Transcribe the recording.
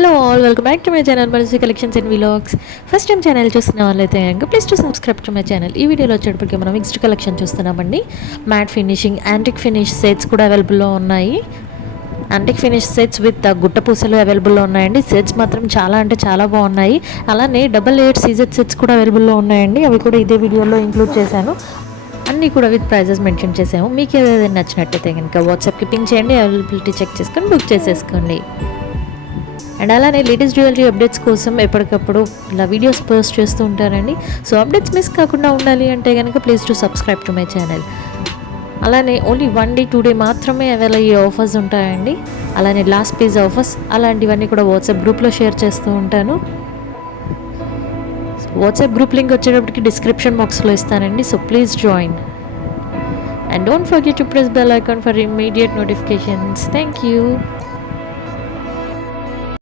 Hello all, welcome back to my channel Manasvi collections and vlogs. First time channel చూస్తున్న వాళ్ళైతే కనుక please to subscribe to my channel. ఈ వీడియోలో వచ్చేటప్పటికి మనం మిక్స్డ్ కలెక్షన్ చూస్తున్నామండి. Matte finishing, antique finish sets కూడా అవైలబుల్లో ఉన్నాయి. యాంటిక్ ఫినిష్ సెట్స్ విత్ గుట్టపూసలు అవైలబుల్లో ఉన్నాయండి. సెట్స్ మాత్రం చాలా అంటే చాలా బాగున్నాయి. అలానే డబల్ లేయర్ సీజెడ్ సెట్స్ కూడా అవైలబుల్లో ఉన్నాయండి. అవి కూడా ఇదే వీడియోలో ఇంక్లూడ్ చేశాను. అన్నీ కూడా విత్ ప్రైజెస్ మెన్షన్ చేసాము. మీకు ఏదైనా నచ్చినట్టయితే కనుక వాట్సాప్కి పింక్ చేయండి, అవైలబిలిటీ చెక్ చేసుకొని బుక్ చేసేసుకోండి. అండ్ అలానే లేటెస్ట్ జ్యువెలరీ అప్డేట్స్ కోసం ఎప్పటికప్పుడు ఇలా వీడియోస్ పోస్ట్ చేస్తూ ఉంటారండి. సో అప్డేట్స్ మిస్ కాకుండా ఉండాలి అంటే కనుక please to subscribe to my channel. అలానే ఓన్లీ 1 డే 2 డే మాత్రమే ఈ ఆఫర్స్ ఉంటాయండి. అలానే లాస్ట్ పేజ్ ఆఫర్స్ అలాంటివన్నీ కూడా వాట్సాప్ గ్రూప్లో షేర్ చేస్తూ ఉంటాను. వాట్సాప్ గ్రూప్ లింక్ వచ్చేటప్పటికి డిస్క్రిప్షన్ బాక్స్లో ఇస్తానండి. So please join. And don't forget to press bell icon for immediate notifications. Thank you.